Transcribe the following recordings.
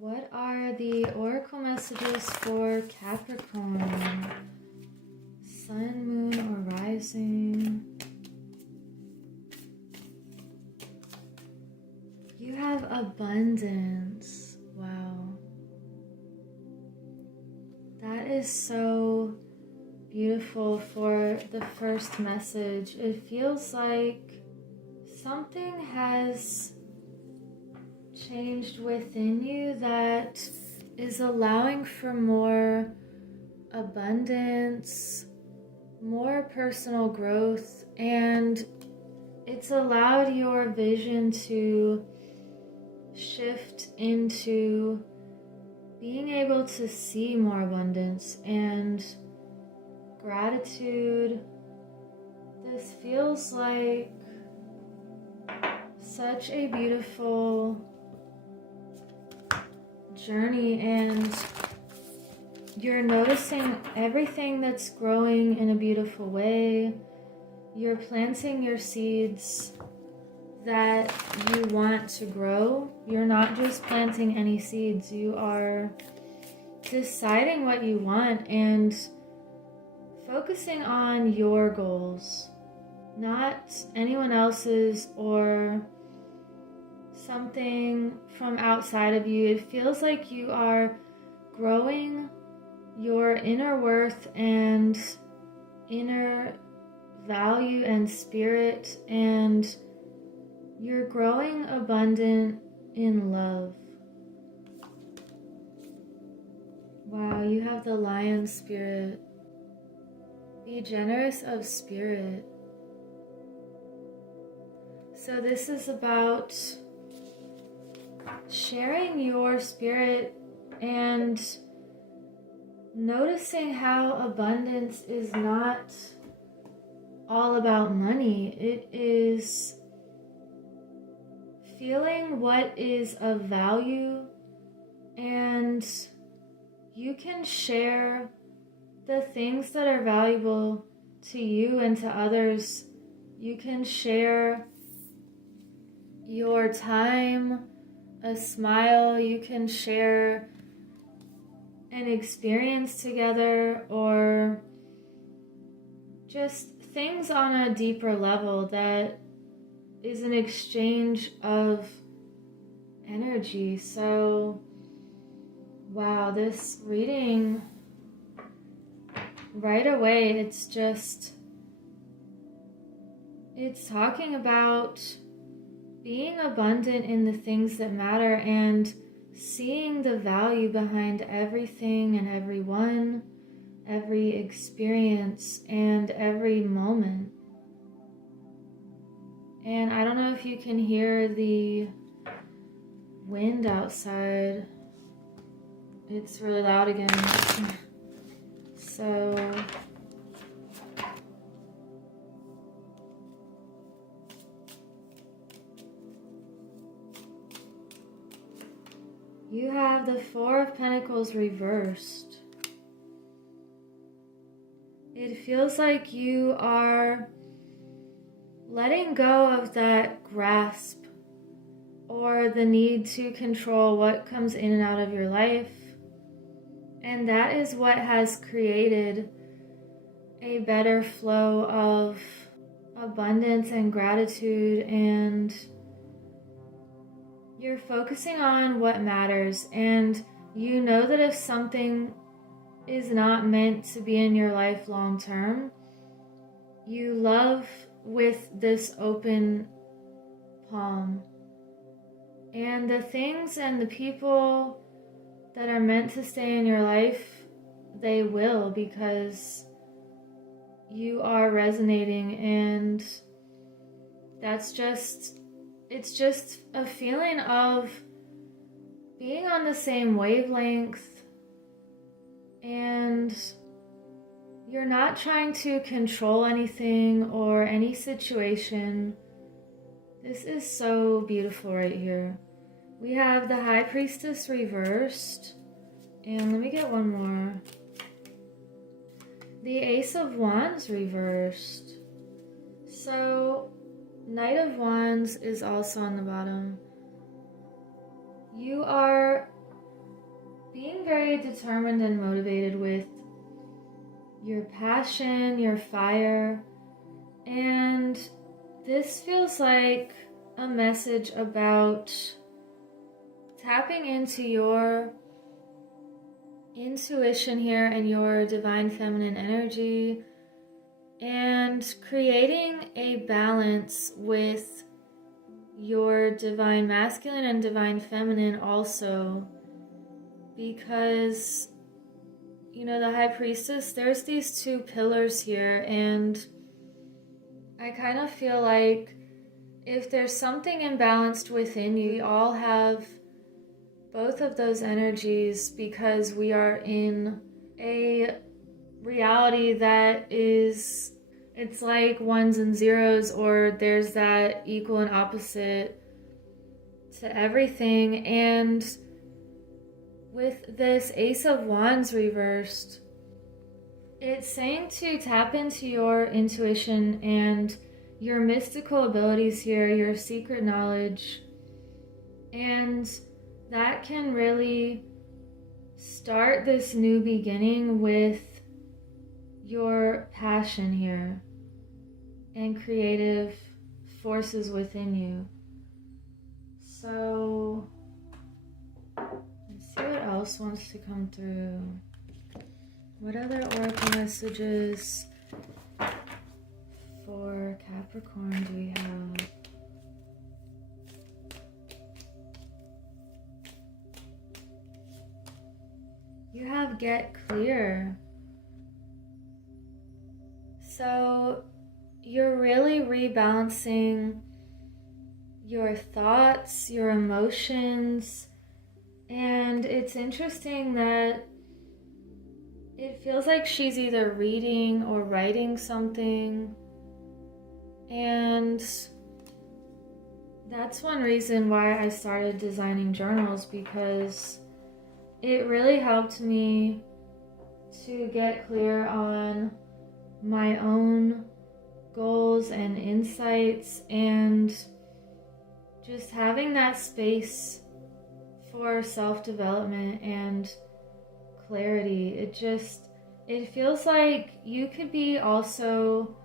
What are the oracle messages for Capricorn? Sun, moon, or rising? You have abundance. Wow. That is so beautiful for the first message. It feels like something has changed within you that is allowing for more abundance, more personal growth, and it's allowed your vision to shift into being able to see more abundance and gratitude. This feels like such a beautiful journey, and you're noticing everything that's growing in a beautiful way. You're planting your seeds that you want to grow. You're not just planting any seeds, you are deciding what you want and focusing on your goals, not anyone else's or something from outside of you. It feels like you are growing your inner worth and inner value and spirit, and you're growing abundant in love. Wow, you have the lion spirit. Be generous of spirit. So this is about sharing your spirit and noticing how abundance is not all about money. It is feeling what is of value, and you can share the things that are valuable to you and to others. You can share your time, a smile, you can share an experience together, or just things on a deeper level that is an exchange of energy. So, wow, this reading right away, it's talking about being abundant in the things that matter and seeing the value behind everything and everyone, every experience, and every moment. And I don't know if you can hear the wind outside. It's really loud again. So you have the Four of Pentacles reversed. It feels like you are letting go of that grasp or the need to control what comes in and out of your life. And that is what has created a better flow of abundance and gratitude, and you're focusing on what matters, and you know that if something is not meant to be in your life long term, you love with this open palm. And the things and the people that are meant to stay in your life, they will, because you are resonating, and it's just a feeling of being on the same wavelength, and you're not trying to control anything or any situation. This is so beautiful right here. We have the High Priestess reversed, and let me get one more. The Ace of Wands reversed. So Knight of Wands is also on the bottom. You are very determined and motivated with your passion, your fire, and this feels like a message about tapping into your intuition here and your divine feminine energy and creating a balance with your divine masculine and divine feminine also, because the high priestess, there's these two pillars here, and I kind of feel like if there's something imbalanced within you, we all have both of those energies because we are in a reality that is, it's like ones and zeros, or there's that equal and opposite to everything. And with this Ace of Wands reversed, it's saying to tap into your intuition and your mystical abilities here, your secret knowledge, and that can really start this new beginning with your passion here and creative forces within you. So let's see what else wants to come through. What other oracle messages for Capricorn do we have? You have get clear. So you're really rebalancing your thoughts, your emotions, and it's interesting that it feels like she's either reading or writing something, and that's one reason why I started designing journals, because it really helped me to get clear on my own goals and insights, and just having that space for self-development and clarity. It feels like you could be also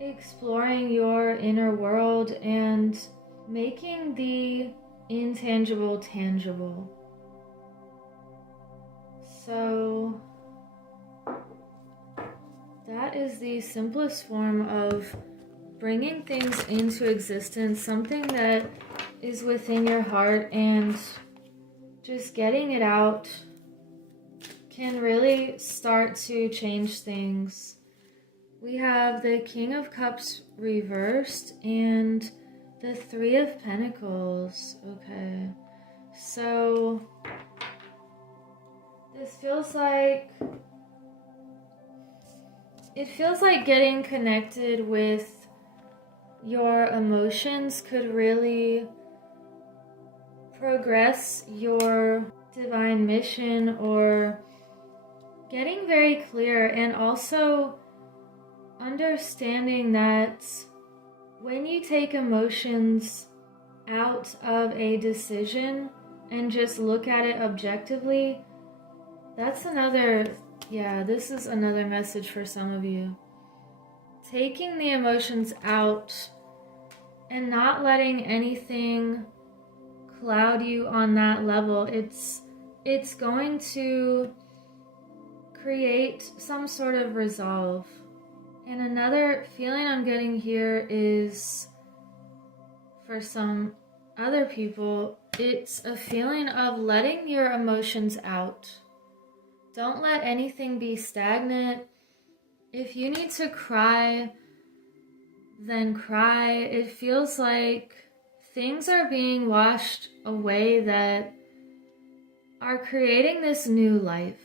exploring your inner world and making the intangible tangible. So that is the simplest form of bringing things into existence, something that is within your heart, and just getting it out can really start to change things. We have the King of Cups reversed and the Three of Pentacles. Okay, so this feels like, it feels like getting connected with your emotions could really progress your divine mission, or getting very clear, and also understanding that when you take emotions out of a decision and just look at it objectively, that's another, this is another message for some of you. Taking the emotions out and not letting anything cloud you on that level, it's going to create some sort of resolve. And another feeling I'm getting here is, for some other people, it's a feeling of letting your emotions out. Don't let anything be stagnant. If you need to cry, then cry. It feels like things are being washed away that are creating this new life,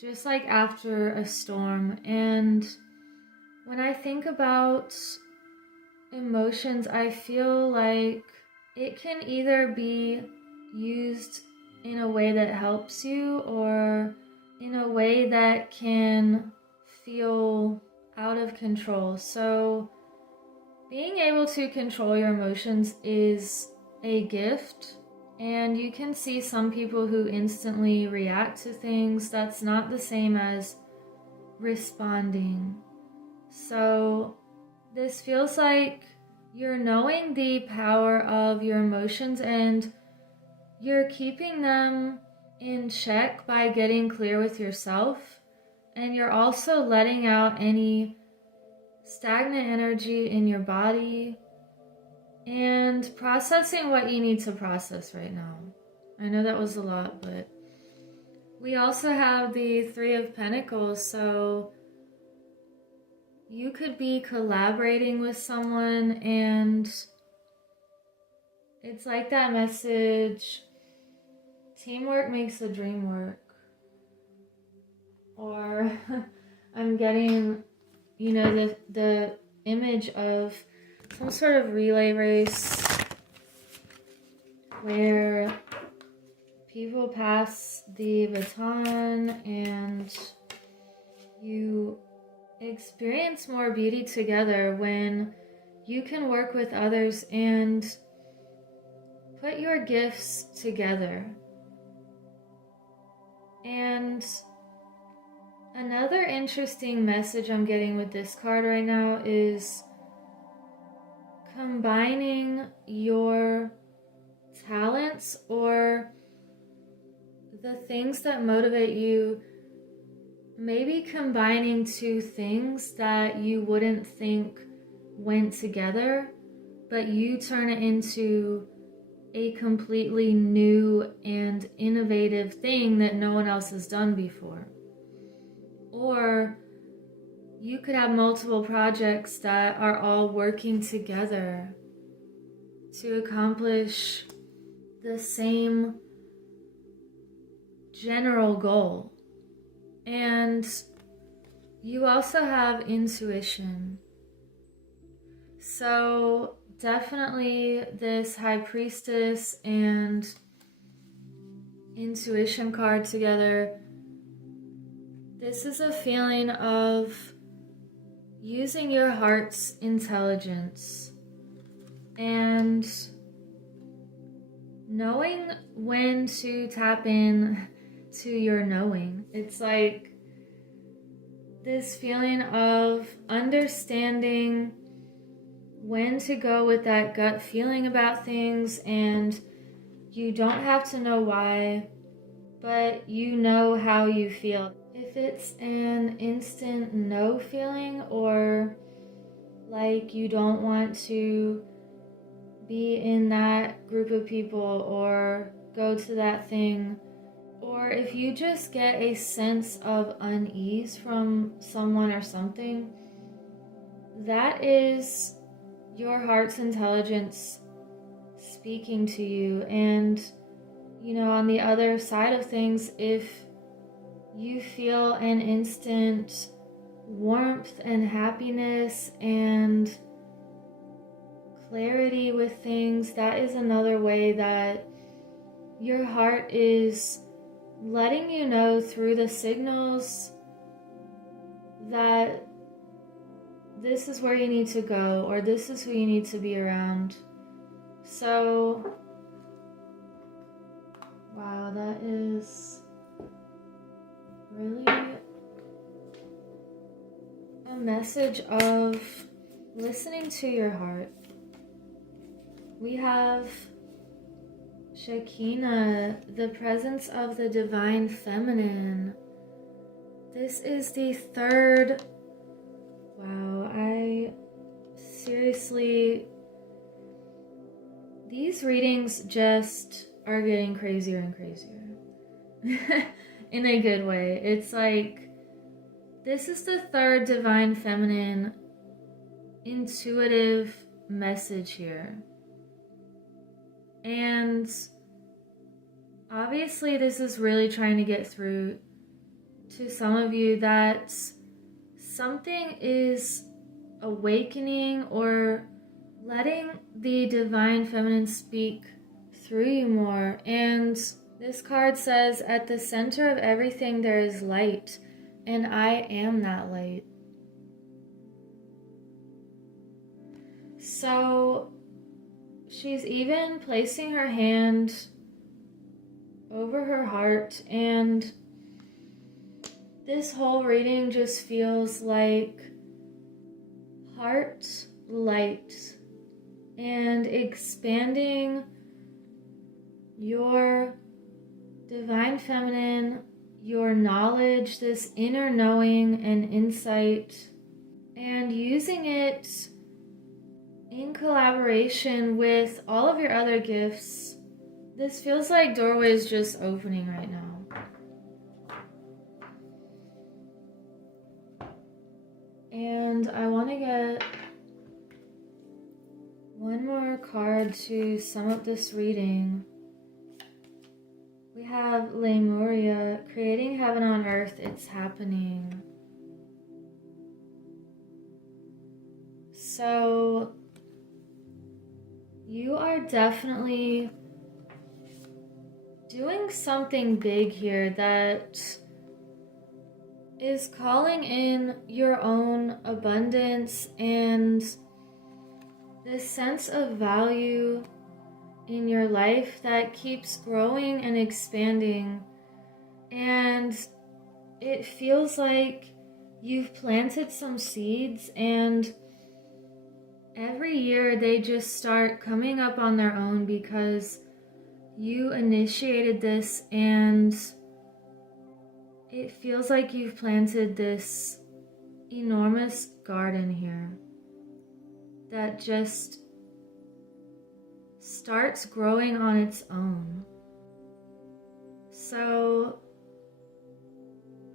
just like after a storm. And when I think about emotions, I feel like it can either be used in a way that helps you, or in a way that can feel out of control. So being able to control your emotions is a gift, And you can see some people who instantly react to things. That's not the same as responding. So this feels like you're knowing the power of your emotions and you're keeping them in check by getting clear with yourself. And you're also letting out any stagnant energy in your body and processing what you need to process right now. I know that was a lot, but we also have the Three of Pentacles, so you could be collaborating with someone and it's like that message, teamwork makes the dream work. Or I'm getting, the image of some sort of relay race where people pass the baton and you experience more beauty together when you can work with others and put your gifts together. And another interesting message I'm getting with this card right now is combining your talents or the things that motivate you, maybe combining two things that you wouldn't think went together, but you turn it into a completely new and innovative thing that no one else has done before. Or you could have multiple projects that are all working together to accomplish the same general goal. And you also have intuition. So definitely this High Priestess and intuition card together. This is a feeling of using your heart's intelligence and knowing when to tap in to your knowing. It's like this feeling of understanding when to go with that gut feeling about things, and you don't have to know why, but you know how you feel. If it's an instant no feeling, or like you don't want to be in that group of people or go to that thing, or if you just get a sense of unease from someone or something, that is your heart's intelligence speaking to you. And on the other side of things, if you feel an instant warmth and happiness and clarity with things, that is another way that your heart is letting you know through the signals that this is where you need to go, or this is who you need to be around. So, wow, that is really a message of listening to your heart. We have Shekinah, the presence of the divine feminine. This is the third. Wow, I seriously, these readings just are getting crazier and crazier. In a good way. It's like, this is the third divine feminine intuitive message here. And obviously this is really trying to get through to some of you that something is awakening or letting the divine feminine speak through you more. And this card says, at the center of everything there is light, and I am that light. So she's even placing her hand over her heart, and this whole reading just feels like heart light and expanding your divine feminine, your knowledge, this inner knowing and insight, and using it in collaboration with all of your other gifts. This feels like doorways just opening right now. And I want to get one more card to sum up this reading. We have Lemuria, creating heaven on earth, it's happening. So you are definitely doing something big here that is calling in your own abundance and this sense of value in your life that keeps growing and expanding. And it feels like you've planted some seeds, and every year they just start coming up on their own because you initiated this, and it feels like you've planted this enormous garden here that just starts growing on its own. So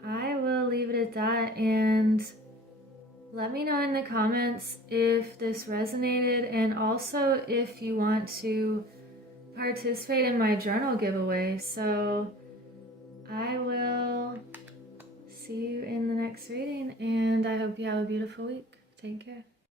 I will leave it at that, and let me know in the comments if this resonated, and also if you want to participate in my journal giveaway. So I will see you in the next reading, and I hope you have a beautiful week. Take care.